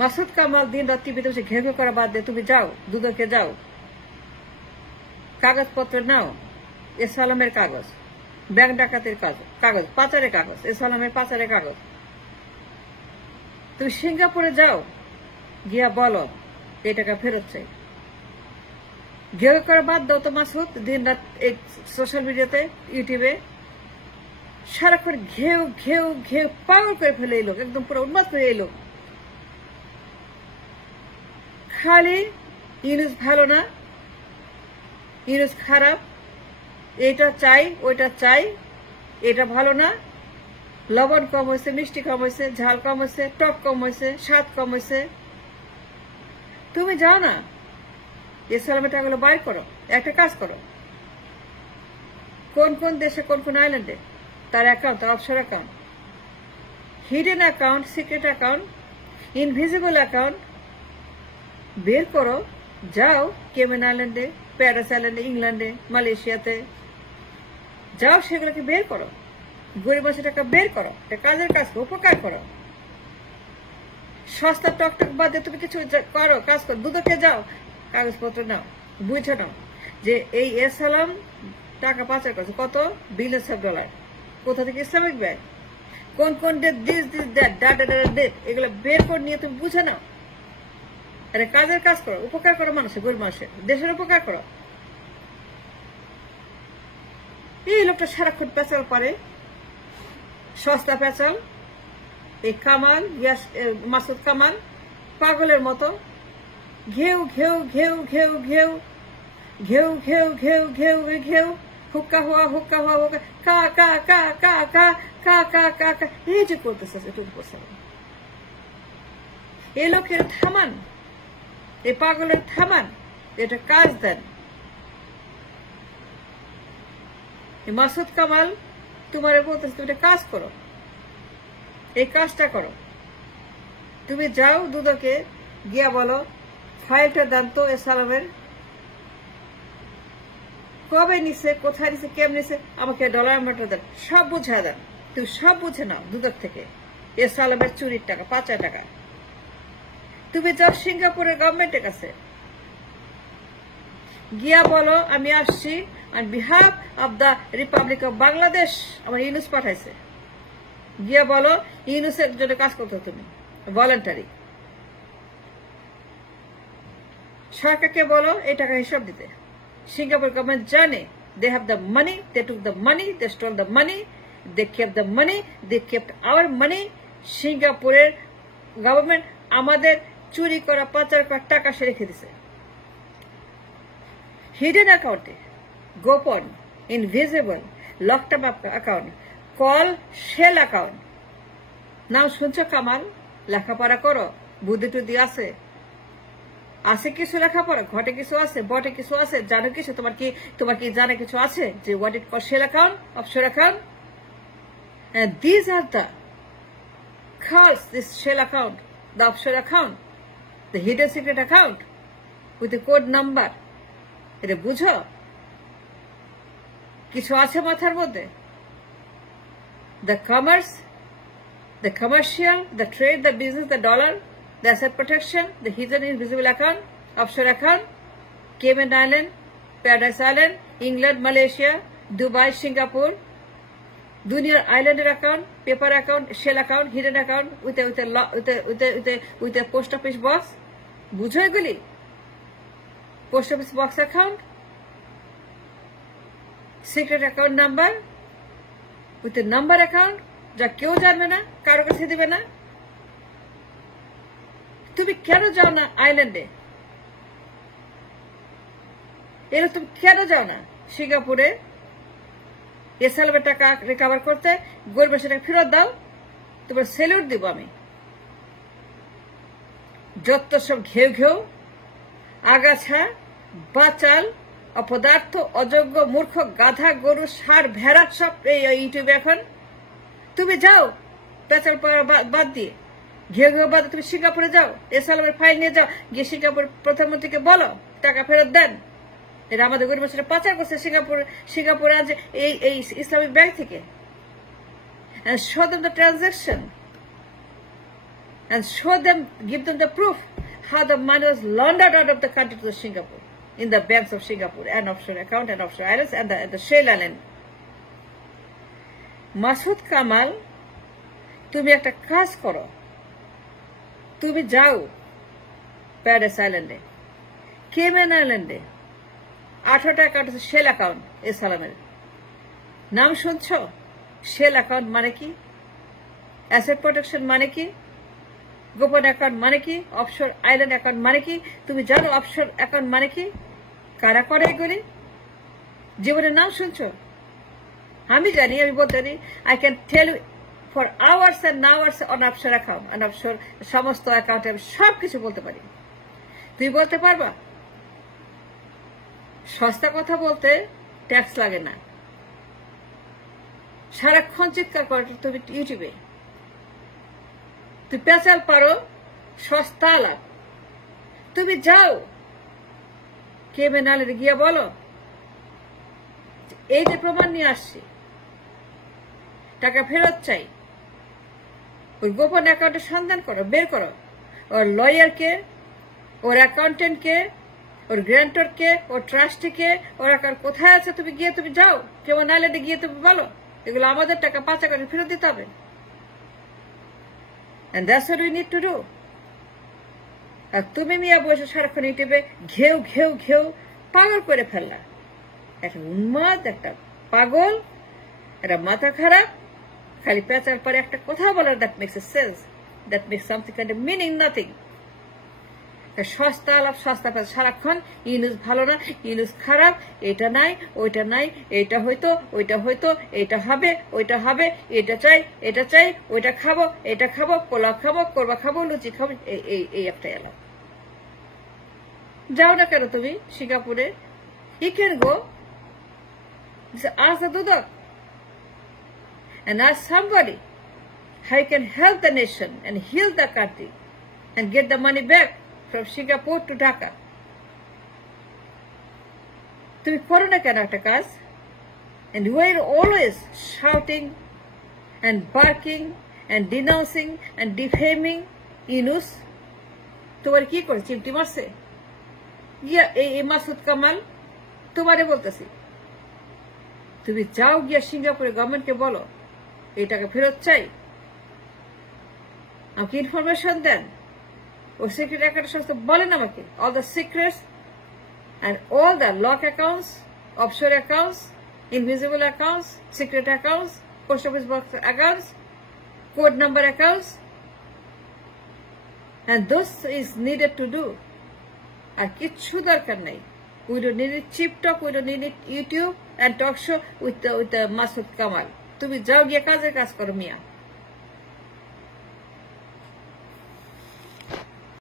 মাসুদ কামাল দিন রাত টিভিতে বসে ঘেঘে করা বাদ দিয়ে তুমি যাও, দুদকে যাও, কাগজপত্র নাও, এসালামের কাগজ, ব্যাংক ডাকাতির কাগজ, পাচারের কাগজ, এসালামের পাচারের কাগজ। তুমি সিঙ্গাপুরে যাও, গিয়া বলো এই টাকা ফেরত চাই। ঘেউ করা বাদ দাও তো মাসুদ, দিন রাত এই সোশ্যাল মিডিয়াতে, ইউটিউবে সারাক্ষণ ঘেউ ঘেউ ঘেউ পাগল করে ফেলে এই লোক, একদম পুরো উন্মাদ করে এই লোক। খালি ইউনুস ভালো না, ইউনুস খারাপ, এটা চাই ওইটা চাই, এটা ভালো না, লবণ কম হয়েছে, মিষ্টি কম হয়েছে, ঝাল কম হয়েছে, টক কম হয়েছে, স্বাদ কম হয়েছে। তুমি যাও না, এসালামের টাকাগুলো বাইর করো, একটা কাজ করো, কোন কোন দেশে কোন কোন আইল্যান্ডে তার অ্যাকাউন্ট, তার offshore account, hidden account, secret account, invisible account বের করো। যাও কেমেন আইল্যান্ডে, প্যারাস আইল্যান্ডে, ইংল্যান্ডে, মালয়েশিয়াতে যাও, সেগুলোকে বের করো, গরিব মানুষের টাকা বের করো, কাজের কাজ উপকার করো। সস্তা টকটক বাদে তুমি কিছু করো, কাজ করো, দুদকে যাও, কাগজপত্র নাও, বুঝে নাও যে এই এসালাম টাকা পাচার করছে কত বিলিয়ন অফ ডলার, কোথা থেকে, ইসলামিক ব্যাংক, কোন কোন date, this this that, data date, এগুলো বের করে নিয়ে তুমি বুঝে নাও। আরে কাজের কাজ করো, উপকার করো মানুষের, গরিব মানুষের, দেশের উপকার করো। এই লোকটা সারাক্ষণ পেঁচাল পারে, সস্তা পেঁচাল, এই কামাল, মাসুদ কামাল পাগলের মতো ঘেউ ঘেউ ঘেউ ঘেউ ঘেউ ঘেউ ঘেউ ঘেউ ঘেউ ঘেউ, হুক্কা হওয়া হুক্কা হওয়া হুক্কা, কা কা কা কা কা কা কা কা কা, এই যে করতেছে এটুকু করছে। এই লোকের থামান, এই পাগলের থামান, এটা কাজ দেন। মাসুদ কামাল তোমার বলতেছে তুমি একটা কাজ করো, এই কাজটা করো। তুমি যাও দুদকে গিয়া বলো ফাইলটা দেন তো এসালামের, কবে নিছে, কোথায় নিছে, কেমন নিছে, আমাকে ডলার অ্যামাউন্টটা দেন, সব বুঝা দেন। তুমি সব বুঝে নাও দুদক থেকে, এসালামের চুরির টাকা, পাচার টাকা। তুমি যাও সিঙ্গাপুরের গভর্নমেন্টের কাছে, গিয়া বলো আমি আসছি on behalf of the Republic of Bangladesh, আমার ইউনুস পাঠাইছে। গিয়া বলো ইউনুসের জন্য কাজ করতো তুমি, ভলান্টারি। সরকারকে বলো এই টাকা হিসাব দিতে। সিঙ্গাপুর গভর্নমেন্ট জানে, they have the money, they took the money, they stole the money, they kept the money, they kept our money. সিঙ্গাপুরের গভর্নমেন্ট আমাদের চুরি করা, পাচার করা টাকা সে রেখে দিছে হিডেন অ্যাকাউন্টে, গোপন, invisible, locked up account, call shell account. নাম শুনছো কামাল? লেখাপড়া করো, বুদ্ধি টুদ্ধি আছে, আছে কিছু লেখাপড়া, ঘটে কিছু আছে, বটে কিছু আছে, জানো কিছু, তোমার কি জানা কিছু আছে যে what it call shell account, offshore account? And these are the calls, this shell account, the offshore account, the hidden secret account with the code number. এটা বুঝো? কিছু আছে মাথার মধ্যে? The commerce, the commercial, the trade, the business, the dollar, the asset protection, the hidden invisible account, offshore account, Cayman Island, Paradise Island, England, Malaysia, Dubai, Singapore, দুনিয়ার আইল্যান্ডের account, paper account, shell account, hidden account with post office box. বুঝো এগুলি? Post office box account, secret account number, with number account, যা কেউ জানবে না, কারো কাছে দিবে না। তুমি কেন যাও না আইল্যান্ডে? এরা তুমি কেন যাও না সিঙ্গাপুরে এসালামের টাকা রিকভার করতে? গরিবের সেটা ফেরত দাও, তোমার সেলুট দিব আমি। যত সব ঘেউ ঘেউ, আগাছা, বাচাল, অপদার্থ, অযোগ্য, মূর্খ, গাধা, গরু, ষাঁড়, ভেড়া সব এই ইউটিউবে এখন। তুমি যাও পেঁচাল বাদ দিয়ে, ঘেউ ঘেউ বাদ, তুমি সিঙ্গাপুরে যাও, এসালামের ফাইল নিয়ে যাও, গিয়ে সিঙ্গাপুর প্রধানমন্ত্রীকে বলো টাকা ফেরত দেন। এটা আমাদের গরিব মানুষেরা পাচার করছে সিঙ্গাপুরে আজ এই ইসলামিক ব্যাংক থেকে। Show them the transaction, and give them the proof how the money was laundered out of the country to Singapore, in the banks of Singapore, and offshore account, and offshore islands, and the Shell Island. Masud Kamal, তুমি একটা কাজ করো, তুমি যাও paradise আইল্যান্ডে, Cayman আইল্যান্ডে 18টা account আছে shell account. এ সালামের নাম শুনছ? শেল অ্যাকাউন্ট মানে কি? অ্যাসেট প্রোটেকশন মানে কি? গোপন অ্যাকাউন্ট মানে কি? অফশোর আইল্যান্ড অ্যাকাউন্ট মানে কি? তুমি জানো অফশোর অ্যাকাউন্ট মানে কি? কারা করে এগুলি? জীবনের নাম শুনছ? আমি জানি, আমি বলতে পারি, I can tell you for hours and hours on offshore account, on offshore সমস্ত অ্যাকাউন্টে আমি সব কিছু বলতে পারি। তুই বলতে পারবা? সস্তা কথা বলতে ট্যাক্স লাগে না। সারাক্ষণ চিৎকার করো তুমি ইউটিউবে, তুই পেঁচাল পারো, সস্তা লাভ। তুমি যাও কেমেন আইল্যান্ডে গিয়ে বলো এই যে প্রমাণ নিয়ে আসছি, টাকা ফেরত চাই। ওই গোপন অ্যাকাউন্টের সন্ধান করো, বের করো। ওর লয়ারকে, ওর অ্যাকাউন্টেন্টকে, ওর গ্র্যান্টরকে, ওর ট্রাস্টিকে, ওর অ্যাকাউন্ট কোথায় আছে তুমি গিয়ে তুমি যাও কেমন আইল্যান্ডে গিয়ে তুমি বলো এগুলো আমাদের টাকা 5 করে ফেরত দিতে হবে। And that's what we need to do. আর তুমি মিয়া বসে সারাক্ষণ ইউটিউবে ঘেউ ঘেউ ঘেউ পাগল করে ফেললা। একটা উন্মাদ, একটা পাগল, একটা মাথা খারাপ, খালি পেঁচার পরে একটা কথা বলার, that makes a sense, that makes something kind of meaning nothing. সস্তা আলাপ, সস্তা পেঁচা সারাক্ষণ, ইউনিস ভালো না, ইউনিস খারাপ, এটা নাই, ওইটা নাই, এটা হয়তো, ওইটা হয়তো, এটা হবে, ওইটা হবে, এটা চাই, এটা চাই, ওইটা খাবো, এটা খাবো, পোলাও খাবো, কোরমা খাবো, লুচি খাবো, এই একটা এলাম। যাও না কেন তুমি সিঙ্গাপুরে? You can go, ask the Dudak, and ask somebody how you can help the nation and heal the country and get the money back from Singapore to Dhaka. তুমি করো না কেন একটা কাজ? And you are always shouting and barking and denouncing and defaming Yunus. তোমার কি করে চিমটি মারছে? গিয়া এই মাসুদ কামাল তোমারে বলতেছি, তুমি যাও গিয়া সিঙ্গাপুরের গভর্নমেন্টকে বলো এই টাকা ফেরত চাই। আমাকে ইনফরমেশন দেন, ও সিক্রেট অ্যাকাউন্ট সংস্থা বলেন আমাকে all the secrets and all the lock accounts, offshore accounts, invisible accounts, secret accounts, post office box accounts, code number accounts, and this is needed to do. আর কিচ্ছু দরকার নাই। We don't need it cheap talk, we don't need it YouTube and talk show with the Masood Kamal. তুমি যাও গিয়ে কাজ করো মিয়া।